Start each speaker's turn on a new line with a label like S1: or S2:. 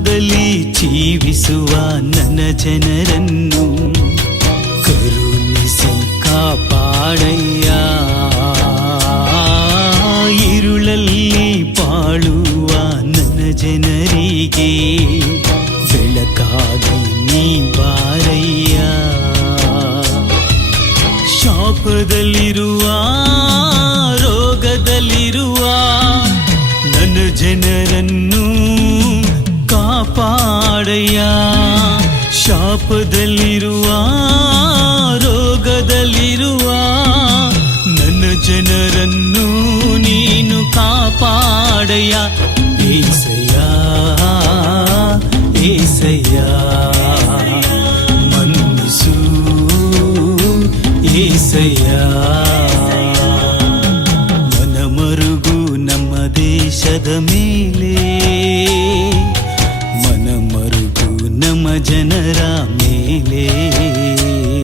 S1: ದಲಿ ಜೀವಿಸುವ ನನ್ನ ಜನರನ್ನು ಕರುಣಿಸಿ ಕಾಪಾಡಯ್ಯ. ಇರುಳಲ್ಲಿ ಪಾಳುವ ನನ್ನ ಜನರಿಗೆ ಬೆಳಕಾಗಿ ನೀ ಬಾರಯ್ಯ ಶಾಪದಲ್ಲಿರುವ, ರೋಗದಲ್ಲಿರುವ ನನ್ನ ಜನರನ್ನು ಕಾಪಾಡಯ್ಯ ಶಾಪದಲ್ಲಿರುವ, ರೋಗದಲ್ಲಿರುವ, ನನ್ನ ಜನರನ್ನು ನೀನು ಕಾಪಾಡಯ್ಯ. ಏಸಯ್ಯ ಏಸಯ್ಯ, ಮನ್ನಿಸು, ಏಸಯ್ಯ. ಮನಮರುಗು ನಮ್ಮ ದೇಶದ ಮೇಲೆ. ಮನಮರುಗು ನಮ್ಮ ಜನರ ಮೇಲೆ